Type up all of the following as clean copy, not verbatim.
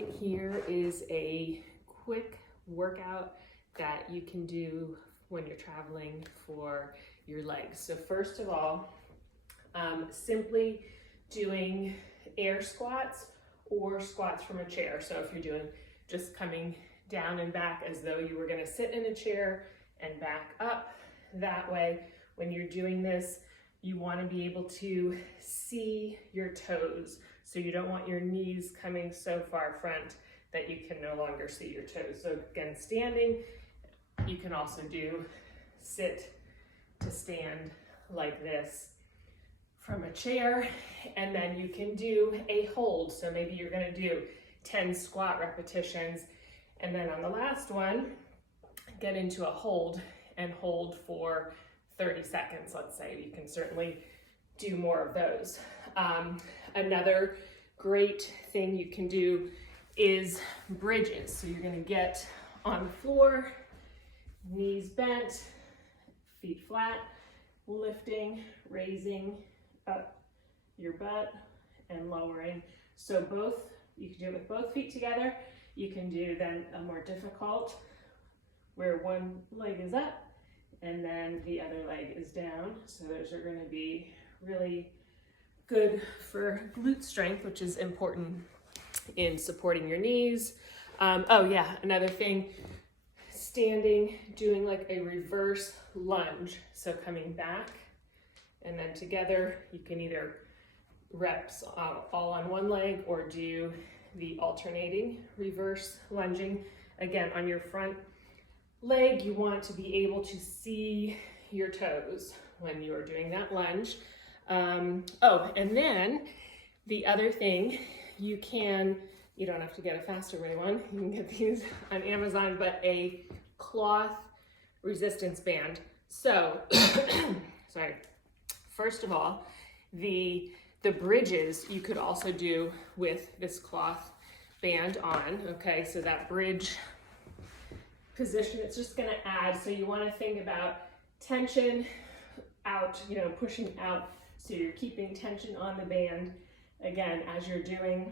right here is a quick workout that you can do when you're traveling for your legs. So first of all, simply doing air squats or squats from a chair. So if you're doing just coming down and back as though you were going to sit in a chair and back up, that way when you're doing this, you want to be able to see your toes. So you don't want your knees coming so far front that you can no longer see your toes. So again, standing, you can also do sit to stand like this from a chair, and then you can do a hold. So maybe you're going to do 10 squat repetitions, and then on the last one, get into a hold and hold for 30 seconds, let's say. You can certainly do more of those. Another great thing you can do is bridges. So you're going to get on the floor, knees bent, feet flat, lifting, raising up your butt and lowering. So both, you can do it with both feet together. You can do then a more difficult where one leg is up and then the other leg is down. So those are going to be really good for glute strength, which is important in supporting your knees. Oh yeah, another thing, standing, doing like a reverse lunge. So coming back and then together, you can either reps all on one leg or do the alternating reverse lunging. Again, on your front leg, you want to be able to see your toes when you're doing that lunge. Oh, and then the other thing, you don't have to get a Faster Way one, you can get these on Amazon, but a cloth resistance band. So, sorry, first of all, the bridges you could also do with this cloth band on, okay? So that bridge position, it's just gonna add, so you wanna think about tension out, pushing out, so you're keeping tension on the band, again, as you're doing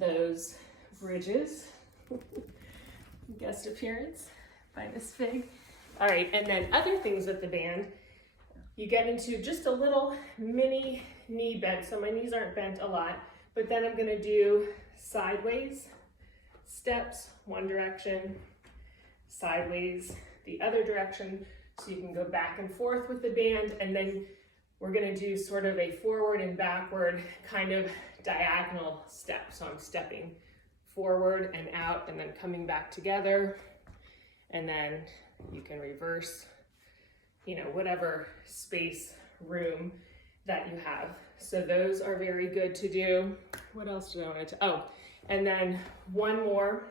those bridges. Guest appearance by Miss Fig. All right, and then other things with the band, you get into just a little mini knee bend. So my knees aren't bent a lot, but then I'm gonna do sideways steps, one direction, sideways, the other direction. So you can go back and forth with the band, and then we're gonna do sort of a forward and backward kind of diagonal step. So I'm stepping forward and out and then coming back together, and then you can reverse, whatever space, room that you have. So those are very good to do. What else do I want to, oh, and then one more.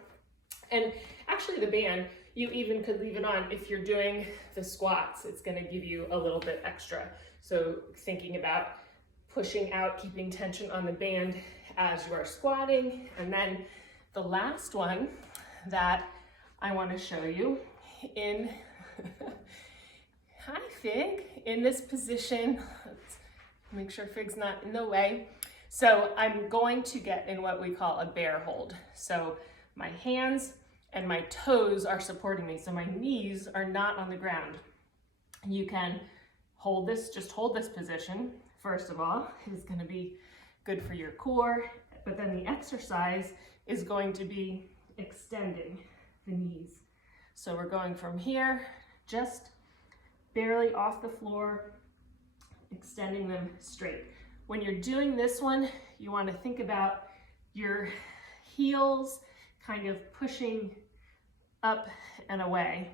And actually the band, you even could leave it on if you're doing the squats, it's gonna give you a little bit extra. So thinking about pushing out, keeping tension on the band as you are squatting. And then the last one that I want to show you in, hi Fig, in this position, let's make sure Fig's not in the way. So I'm going to get in what we call a bear hold. So my hands and my toes are supporting me, so my knees are not on the ground. You can hold this, just hold this position. First of all, it's going to be good for your core, but then the exercise is going to be extending the knees. So we're going from here, just barely off the floor, extending them straight. When you're doing this one, you want to think about your heels kind of pushing up and away.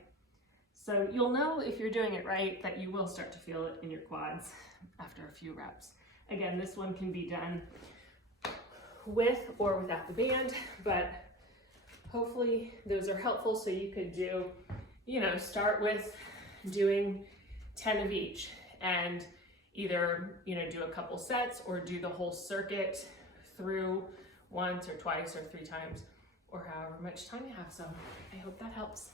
So you'll know if you're doing it right that you will start to feel it in your quads after a few reps. Again, this one can be done with or without the band, but hopefully those are helpful. So you could do, start with doing 10 of each and either, do a couple sets or do the whole circuit through once or twice or 3 times or however much time you have. So I hope that helps.